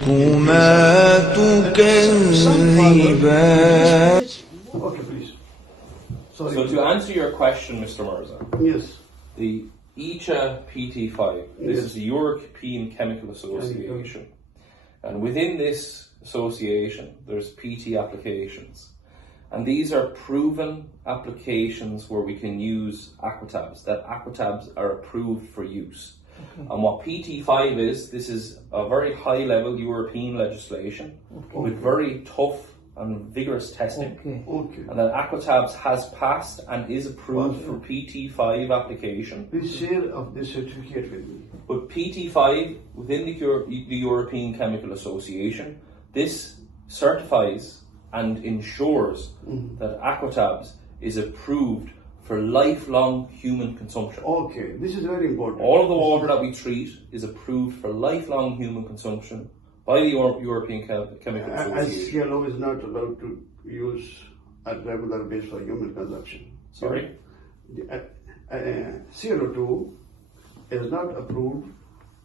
هما تكذبان. Okay, please. Sorry. So to answer your question, Mr. Mirza, Yes. the ECHA PT5, this Yes. is the European Chemical Association, and within this association there's PT applications, and these are proven applications where we can use aquatabs, that aquatabs are approved for use. And what PT5 is, this is a very high level European legislation with very tough and vigorous testing. Okay. And that aquatabs has passed and is approved for PT5 application. Please share of this certificate with me. But PT5 within the European Chemical Association, this certifies and ensures that aquatabs is approved for lifelong human consumption. Okay, this is very important. All of the water that we treat is approved for lifelong human consumption by the European Chemical As Association. CLO is not allowed to use at regular basis for human consumption. Sorry? CLO2 is not approved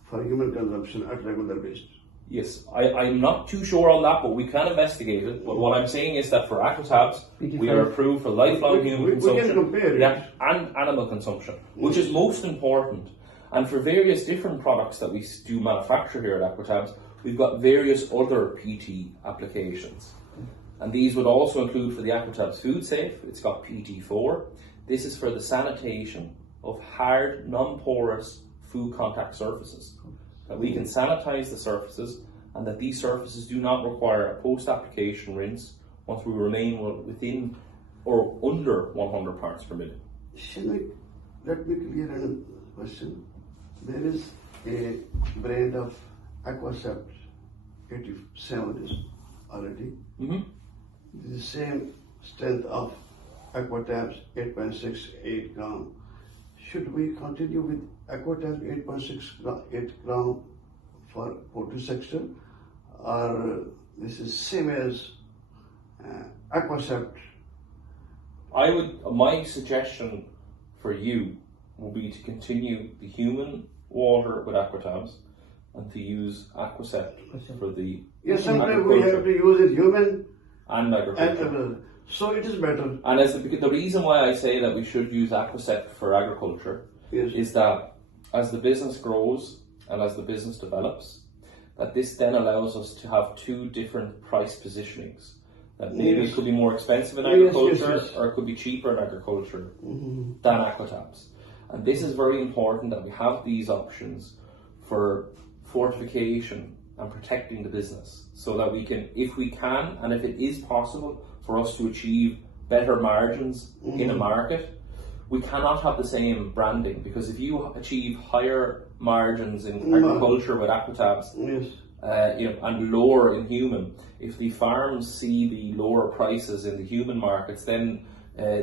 for human consumption at regular basis. Yes, I'm not too sure on that, but we can investigate it. But what I'm saying is that for aquatabs, we are approved for lifelong human consumption, we can compare it. and animal consumption, which is most important. And for various different products that we do manufacture here at aquatabs, we've got various other PT applications. And these would also include for the aquatabs food safe, it's got PT4. This is for the sanitation of hard, non-porous food contact surfaces. That we can sanitize the surfaces and that these surfaces do not require a post-application rinse once we remain within or under 100 parts per million. Let me clear a question. There is a brand of Aquacept 87 is already. The same strength of Aquatabs 8.68 gram. Should we continue with Aquatabs 8.8 gram for poultry sector, or this is same as Aquacept? My suggestion for you will be to continue the human water with aquatabs and to use Aquacept for the Yes, sometimes we have to use it human and agriculture. So it is better. And the reason why I say that we should use Aquacept for agriculture is that as the business grows and as the business develops, that this then allows us to have two different price positionings. That maybe it could be more expensive in agriculture or it could be cheaper in agriculture than aquatabs. And this is very important that we have these options for fortification and protecting the business, so that we can, if we can, and if it is possible for us to achieve better margins in a market, we cannot have the same branding, because if you achieve higher margins in agriculture with aquatabs and lower in human, if the farms see the lower prices in the human markets, then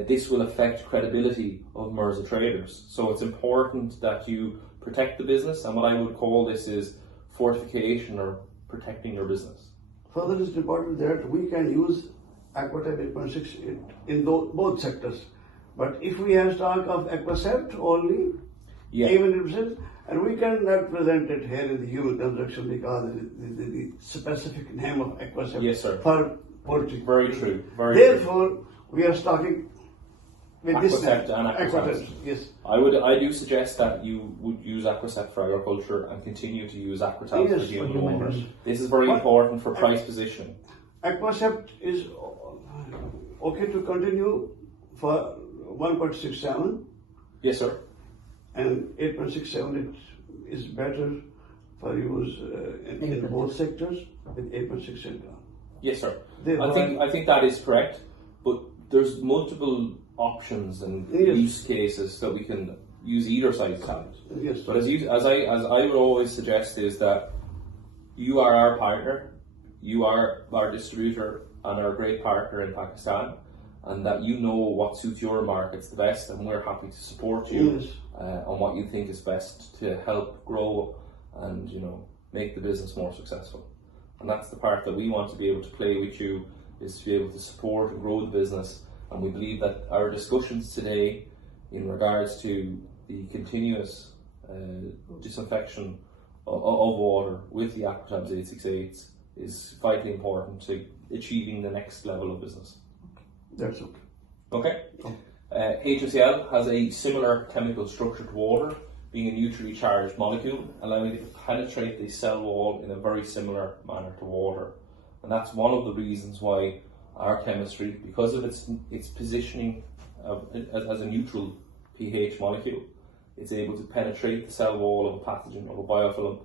this will affect credibility of Mirza traders. So it's important that you protect the business, and what I would call this is fortification or protecting your business. Further, it's important that we can use Aquatab 8.6 in both sectors. But if we have stock of Aquacept only, even and we cannot present it here in the human consumption because the specific name of Aquacept for poultry. Very true. Therefore, we are stocking with Aquacept this and Aquacept. Yes. I do suggest that you would use Aquacept for agriculture and continue to use Aquatabs for human owners. This is very important for price positioning. Aquacept is okay to continue for 1.67. Yes, sir. And 8.67 is better for use in both sectors with 8.67. Yes, sir. I think that is correct, but there's multiple options and use cases that we can use either side of it. Yes. But as I would always suggest is that you are our partner, you are our distributor and our great partner in Pakistan, and that you know what suits your markets the best, and we're happy to support you on what you think is best to help grow and make the business more successful. And that's the part that we want to be able to play with you, is to be able to support and grow the business. And we believe that our discussions today in regards to the continuous disinfection of water with the Aquatabs 868s is vitally important to achieving the next level of business. That's okay. Okay. HCl has a similar chemical structure to water, being a neutrally charged molecule, allowing it to penetrate the cell wall in a very similar manner to water. And that's one of the reasons why our chemistry, because of its positioning as a neutral pH molecule, it's able to penetrate the cell wall of a pathogen or a biofilm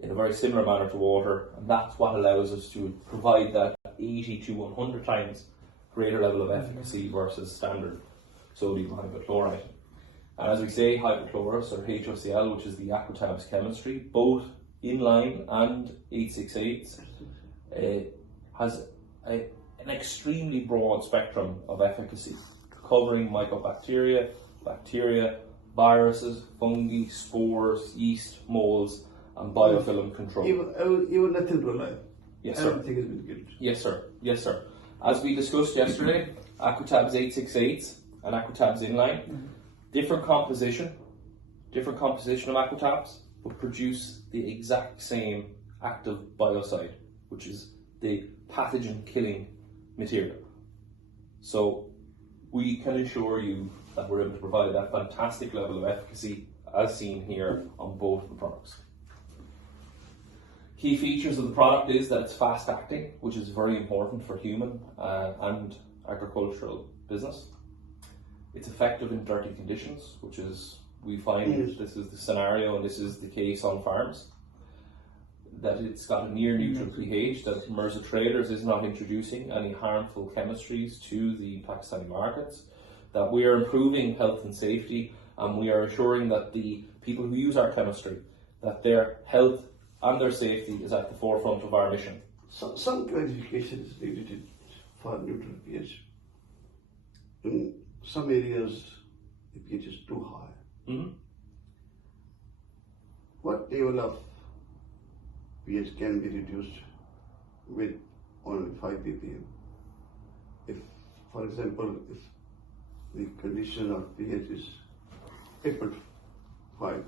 in a very similar manner to water, and that's what allows us to provide that 80 to 100 times greater level of efficacy versus standard sodium hypochlorite. And as we say, hypochlorous, or HCl, which is the Aquatabs chemistry, both inline and 868s, has an extremely broad spectrum of efficacy, covering mycobacteria, bacteria, viruses, fungi, spores, yeast, molds, and biofilm control. Even nothing to life. Yes, sir. Everything has been killed. Yes, sir. Yes, sir. As we discussed yesterday, Aquatabs 868s and Aquatabs inline, different composition of Aquatabs, but produce the exact same active biocide, which is the pathogen killing material. So we can assure you that we're able to provide that fantastic level of efficacy as seen here on both of the products. Key features of the product is that it's fast acting, which is very important for human and agricultural business. It's effective in dirty conditions, which is, we find this is the scenario and this is the case on farms. That it's got a near neutral pH, that Mirza Traders is not introducing any harmful chemistries to the Pakistani markets, that we are improving health and safety, and we are assuring that the people who use our chemistry, that their health and their safety is at the forefront of our mission. Some clarification is needed for neutral pH. In some areas, the pH is too high. What level of pH can be reduced with only 5 ppm? If, for example, if the condition of pH is 8.5,